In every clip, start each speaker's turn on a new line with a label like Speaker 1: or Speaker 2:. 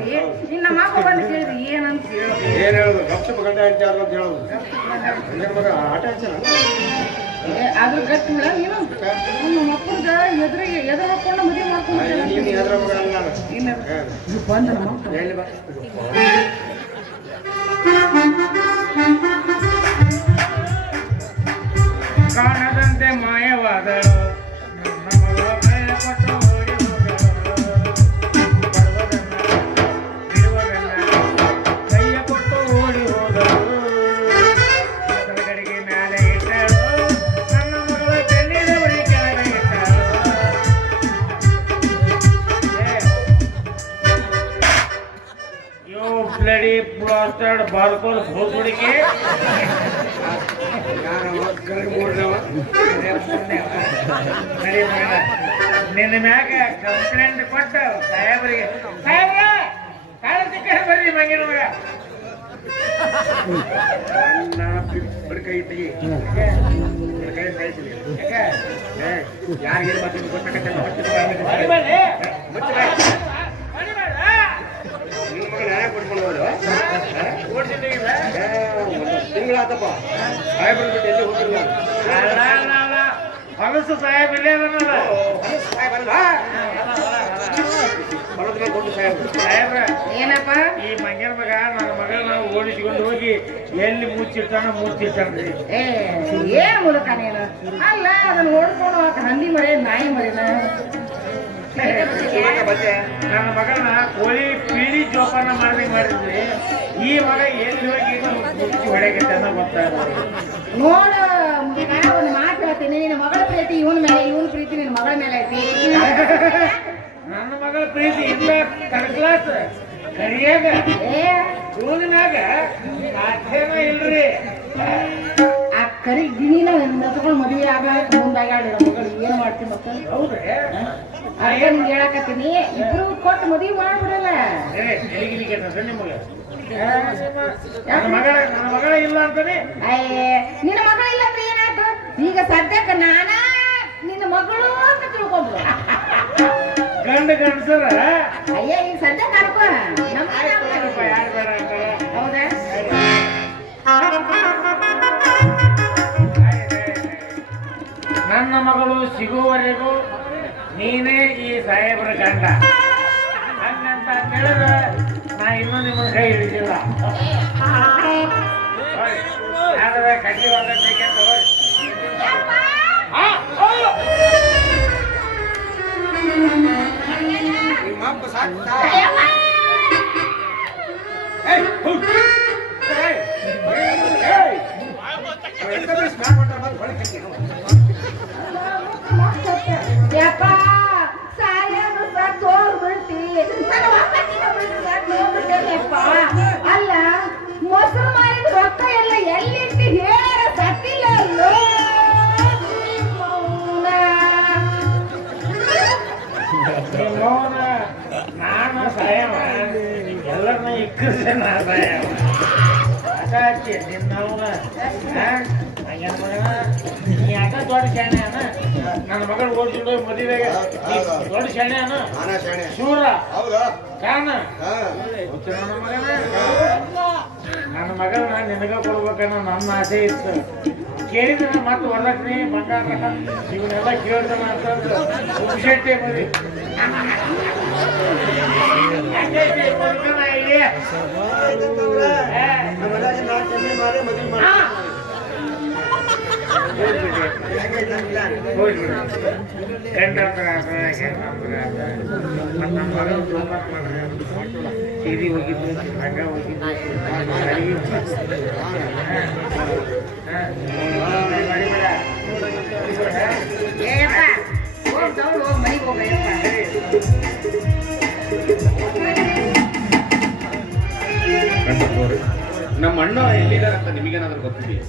Speaker 1: ಬಂದ್ವಿ ಇನ್ನು ನಮ್ಮ ಅಪ್ಪ ಬಂದು ಕೇಳಿದ್ರಿ ಏನಂತ ಹೇಳು
Speaker 2: ಏನು ಹೇಳೋದು? ಗಪ್ಚುಪ್ ಗಂಡ ಹೆಂಡತಿ ಆದ್ರು ಅಂತ ಹೇಳೋದು. ನನ್ನ ಮಗ. ಆಟ
Speaker 1: ಏ, ಅದ್ರ ಗಟ್ಟಿ ನಮ್ಮ ಎದುರಿಗೆ ಎದುರು ಹಾಕೊಂಡು ಮದುವೆ
Speaker 2: ನೀನು
Speaker 1: ಮಾಡ್ಕೊಂಡು
Speaker 2: ಮಗ ಅಲ್ಲ ನಾನು.
Speaker 1: ಇದು ಬಂದ ನಮ್ಮ ಅಪ್ಪ.
Speaker 2: ಹೇಳಿ ಬಾ?
Speaker 3: ಕಾಣದಂತೆ ಮಾಯವಾದ ಯೋ ಬ್ಲಡಿ ಬ್ಲಾಸ್ಟರ್ಡ್ ಬಾರ್ಕೋಲ್ ಭೋಸುಡಿಕೆ
Speaker 2: ಯಾರ ಮಕ್ಕಳಿಗೆ ಮೂಡ್ದವ
Speaker 3: ನಡಿ ಮಗನ. ನಿನ್ನ ಮ್ಯಾಗ ಕಂಪ್ಲೇಂಟ್ ಕೊಟ್ಟು ಸಾಹೇಬ್ರಿಗೆ ಸಾಹೇಬ್ರ ಕಾಳ ಸಿಕ್ಕ ಬರ್ರಿ ಮಂಗಿನ ಮಗ
Speaker 2: ನನ್ನ ಬಿಡ್ ಕೈ ನಿನ್ನ ಮಗ ಯಾಕೆ ಕೊಡ್ಕೊಂಡು ಹೋದ್ರು
Speaker 3: ಓಡ್ಸಿದ್ದೀಗಿಲ್ಲ?
Speaker 2: ತಿಂಗಳಾತಪ್ಪ ಸಾಹೇಬ್ರ ಬಿಟ್ಟು ಎಲ್ಲಿ ಹೋಗಿಲ್ಲ
Speaker 3: ಅಲ್ಲ, ಅಲ್ಲ, ಅಲ್ಲ. ಹೊಲಸು ಸಾಹೇಬ್ ಇಲ್ಲೇ ಅದನ್ನಲ್ಲ.
Speaker 2: ಬರೋದ್ ಮೇಲೆ ಕೊಟ್ಟು ಸಾಹೇಬ್ರು
Speaker 3: ಸಾಹೇಬ್ರ
Speaker 1: ಏನಪ್ಪ
Speaker 3: ಈ ಮಂಗ್ಯನ ಮಗ ನನ್ನ ಮಗಳನ್ನ ಓಡಿಸಿಕೊಂಡು ಹೋಗಿ ಎಲ್ಲಿ ಮುಚ್ಚಿರ್ತಾನ ಮುಚ್ಚಿರ್ತಾನ್ರಿ
Speaker 1: ಏ ಏನ್ ಮೂಲಕ ನೀನು ಅಲ್ಲ ಅದನ್ನ ಓಡ್ಕೊಂಡು ಹೋಗಕ್ಕೆ ಹಂದಿ ಮರಿ ನಾಯಿ ಮರಿನ
Speaker 2: ಬಂದೆ
Speaker 3: ನನ್ನ ಮಗನ ಕೋಳಿ ಪೀಳಿ ಜೋಪಾನ ಮಾಡ್ದಂಗೆ ಮಾಡಿದ್ರಿ ಈ ಮಗ ಎಲ್ಲಿ ಹೋಗಿ ಮುಚ್ಚಿ ಹೊಡೆಯಕ್ಕೆ ಅನ್ನೋ ಗೊತ್ತಾಗ್ತದೆ
Speaker 1: ನೋಡು ಒಂದು ಮಾತು ಹೇಳ್ತೀನಿ. ನಿನ್ನ ಮಗಳ ಪ್ರೀತಿ ಇವನ ಮೇಲೆ ಇವನ್ ಪ್ರೀತಿ ನಿನ್ನ ಮಗಳ ಮೇಲೆ ಐತಿ.
Speaker 3: ನನ್ನ ಮಗಳ ಪ್ರೀತಿ ಇಲ್ಲ ಥರ್ಡ್ ಕ್ಲಾಸ್ ಕರಿಯಾಗ ಇವನಾಗ ಸಾಧ್ಯನ ಇಲ್ರಿ.
Speaker 1: ಆ ಕರಿ ದಿನಿನ ತಗೊಂಡು ಮದುವೆ ಆಗ ಮುಂದಾಗಾಡಿ ಮಗಳು. ಏನು ಮಾಡ್ತೀನಿ ಮತ್ತೆ?
Speaker 3: ಹೌದ್ರಿ?
Speaker 1: ಅದೇ ಹೇಳಕತ್ತೀನಿ. ಇಬ್ರು ಕೊಟ್ಟು ಮದುವೆ ಮಾಡ್ಬಿಡಲ್ಲ.
Speaker 3: ನನ್ನ ಮಗಳ ಇಲ್ಲ
Speaker 1: ಅಂದ್ರೆ ಏನಾಯ್ತು? ಈಗ ಸದ್ಯಕ್ಕೆ ನಾನ ನಿನ್ನ ಮಗಳು ಅಂತ ತಿಳ್ಕೊಂಡ್ರು
Speaker 3: ಗಂಡ ಗಂಡಸರ
Speaker 1: ಅಯ್ಯ ಈಗ ಸದ್ಯಕ್ಕೆ ಅನ್ಕೋ. ನಮ್ಮ ಹೌದಾ?
Speaker 3: ನನ್ನ ಮಗಳು ಸಿಗುವವರೆಗೂ ನೀನೇ ಈ ಸಾಹೇಬ್ರ ಗಂಡ. ಹಂಗಂತ ಹೇಳಿದ್ರೆ ನಾ ಇನ್ನೂ ನಿಮ್ಮ ಕೈ ಹಿಡಿದಿಲ್ಲ. ಆದ್ರೆ ಹೋಗಬೇಕಂತ
Speaker 2: ನಿಮ್ಮ
Speaker 3: ಎಲ್ಲರನ್ನ ಇಕ್ಕರಿಸಿ ನಾ ಸಾಯವ ಅದಾಚೆ ನಿನ್ನವನ ನೀ ಅದ ದೊಡ್ಡ ಶಾಣೆ ಅನ ನನ್ನ ಮಗಳು ಓದಿಸಿದ ಮದುವೆಗೆ ದೊಡ್ಡ ಶಾಣೆ ಅನ ಶೂರ ಮಗನ ನನ್ನ ಮಗಳನ್ನ ನಿನಗ ಕೊಡ್ಬೇಕನ್ನೋ ನನ್ನ ಆಸೆ ಇತ್ತು ಕೇಳಿದ್ರೆ ಮತ್ತೆ ಹೊರಕ್ರಿ ಬಂಗಾರ ಇವನ್ನೆಲ್ಲ ಕೇಳ್ತಾನ ಅಂತಂದು ಉಪ್ಪಿಶೆಟ್ಟಿ ಮರಿ ಯಾಕೈತಿ ಮುದುಕನ ಇಲ್ಲಿ? ಏ,
Speaker 2: ನಮ್ಮ ಮನೆಯಾಗ ನಾಲ್ಕು ಕಮ್ಮಿ ಮಾಡಿ ಮದುವೆ ಮಾಡಿ
Speaker 3: ಹೋಗ್ಬಿಡಿ.
Speaker 2: ಹೆಂಗೈತೆ ನಮ್ಮ plan?
Speaker 3: ಹೋಗ್ಬಿಡಿ. ಗಂಡಂದ್ರ ಆತ, ಹೆಣ್ಣಂದ್ರ ಆತ. ಮತ್ತ್ ನಮ್ಮ ಮಗಳು ತುಂಬಾ ಮಾಡ್ರಿ. ಸೀರೆ ಹೋಗಿದ್ದು ಹಂಗ ಹೋಗಿದ್ದು
Speaker 4: ನಮ್ಮ ಅಣ್ಣ ಎಲ್ಲಿದ್ದಾರೆ ಅಂತ ನಿಮಗೇನಾದ್ರೂ ಗೊತ್ತಿದೆಯಾ.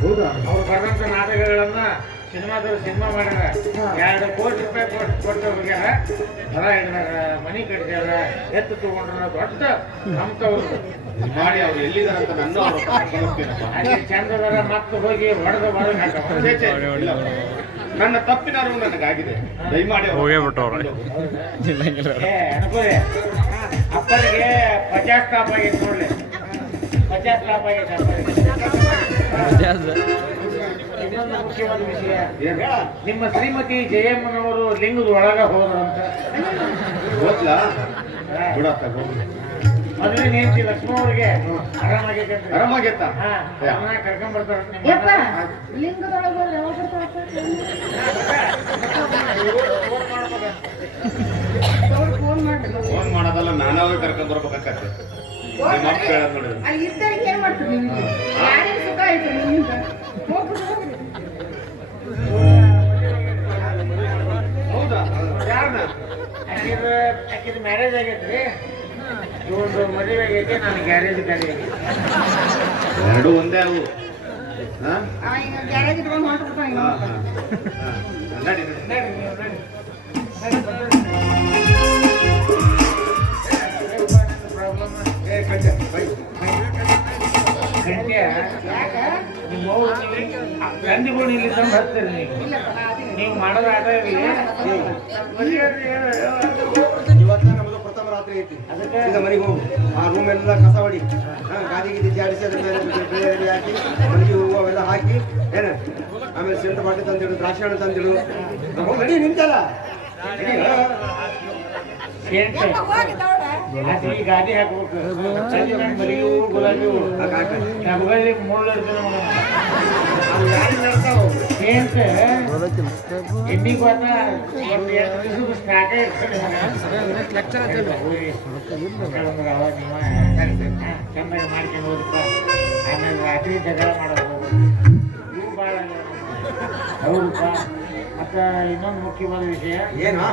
Speaker 4: ಹೌದಾ
Speaker 3: ಅವ್ರು ಬರೆದಂತ ನಾಟಕಗಳನ್ನ ಸಿನಿಮಾದವ್ರು ಸಿನಿಮಾ ಮಾಡ್ಯಾರ. ಎರಡು ಕೋಟಿ ರೂಪಾಯಿ ಕೊಟ್ಟು ಕೊಟ್ಟು ಹೋಗ್ಯಾರ. ಹೊರ ಹಿಡ್ದಾರ ಮನಿ ಕಟ್ಸ್ಯಾರ. ಎತ್ತು ತಗೊಂಡ್ರ ದೊಡ್ಡ ನಮ್ತವ್ರು
Speaker 4: ಮಾಡಿ ಅವ್ರು ನನ್ನ.
Speaker 3: ಅಲ್ಲಿ ಚಂದದರ ಮತ್ತೆ ಹೋಗಿ ಹೊಡೆದ ಹೊರಗೆ ಹಾಕ.
Speaker 4: ಇಲ್ಲ ನನ್ನ ತಪ್ಪಿನ ಅರಿವು ನನಗಾಗಿದೆ. ದಯಮಾಡಿ
Speaker 5: ಹೋಗೇ ಬಿಟ್ಟು ಅವ್ರೆ.
Speaker 4: ಕರ್ಕೊಂಡು ಹೋಗು.
Speaker 3: ಏ ಅನುಕೂಲೆ ಅಪ್ಪನಿಗೆ ಪಚಾಸ್ತಾಪ ಆಗೈತೆ ನೋಡ್ಲಿ. ಪಚಾಸ್ತಾಪ ಆಗೈತೆ ಅಪ್ಪನಿಗೆ. ಇನ್ನೊಂದು ಮುಖ್ಯವಾದ ವಿಷಯ? ನಿಮ್ಮ ಶ್ರೀಮತಿ ಜಯಮ್ಮನವರು ಲಿಂಗದ ಒಳಗ ಹೋದ್ರಂತ.
Speaker 4: ಬಿಡತ್ತ ಹೋಗ್ಲಿ
Speaker 3: ಮದುವೆ ನಿಂತಿ ಲಕ್ಷ್ಮಣ ಅವ್ರಿಗೆ ಆರಾಮಾಗೈತೆ
Speaker 4: ಆರಾಮಾಗೈತಾ
Speaker 3: ಕರ್ಕೊಂಡ್ ಬರ್ತಾರ.
Speaker 1: ಯಪ್ಪ ಲಿಂಗದೊಳಗೆ ಹೋದ್ರೆ ಯಾವಾಗ ಬರ್ತಾವಪ್ಪ? ಅವ್ರು ಫೋನ್
Speaker 4: ಮಾಡೋದಲ್ಲ ನಾನಾಗ ಕರ್ಕೊಂಡ್ ಬರ್ಬೇಕಾಗತ್ತೆ. ನಿಮ್ಮ ಅಪ್ಪ ನೋಡ್ರಿ
Speaker 1: ಅಲ್ಲಿ ಏನ್ ಯಾರಿಗೆ ಸುಖ ಆಯ್ತು ನಿಮ್ಮಿಂದ
Speaker 3: ಆಕಿದ ಮ್ಯಾರೇಜ್ ಆಗೈತ್ರಿ ಇವ್ರದ್ದು ಮದುವೆ ಆಗೈತಿ ನಾನು ಗ್ಯಾರೇಜ್ ಗಾಡಿ ಆಗೈತಿ
Speaker 4: ಎರಡು ಒಂದೇ ಅವು ಹಾ
Speaker 1: ಆ, ಈಗ ಗ್ಯಾರೇಜ್ ಇಟ್ಕೊಂಡು ಹೊಂಟ್ಬಿಡ್ತಾನೆ.
Speaker 4: ನಡಿ, ನಡಿ.
Speaker 3: ಪ್ರಾಬ್ಲಮ್
Speaker 2: ಏ
Speaker 3: ಗಂಡಿಗಳು ಇಲ್ಲಿ ತಂದು ನೀವು ನೀವು
Speaker 2: ಇವತ್ತ ನಮ್ದು ಪ್ರಥಮ ರಾತ್ರಿ ಐತಿ
Speaker 3: ಅದಕ್ಕೆ
Speaker 2: ಆ ಕಸ ಹೊಡಿ ಗಾದಿ ಗಿದಿ ಜಾಡಿಸಿ ಹಾಕಿ ಮಲ್ಲಿಗೆ ಹೂವು ಅವೆಲ್ಲ ಹಾಕಿ ಏನ ಆಮೇಲೆ ಸೆಂಟ್ ಬಾಟಿ ತಂದಿಡು ದ್ರಾಕ್ಷಿ ಹಣ್ಣು ತಂದಿಡು ನಿಂತಲ್ಲ
Speaker 3: ಗಾದಿ ಮಾಡ್ಕೊಂಡು ಹೋದಪ್ಪ ರಾತ್ರಿ ಜಗಳ ಮಾಡೋದು ಇವು ಹೌದಪ್ಪ ಮತ್ತು ಇನ್ನೊಂದು ಮುಖ್ಯವಾದ ವಿಷಯ
Speaker 2: ಏನು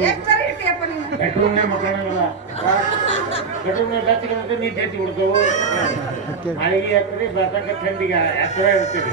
Speaker 1: ಎಷ್ಟ್ ಸರಿ ಇರ್ತೀಯಪ್ಪ ನೀನು?
Speaker 3: ಬೆಡ್ರೂಮ್ನೇ ಮಕ್ಕಳಿಲ್ಲ ಬೆಡ್ರೂಮ್ನಾಗ ಗಚ್ಚಿಗೆ ನೀ ತೆತ್ತಿ ಬಿಡ್ತಾವು ಮಳೆಗೆ ಹತ್ತಿರಿ ಬರ್ತಕ್ಕ ಥಂಡಿಗೆ ಹತ್ತಿರ ಇರ್ತೀರಿ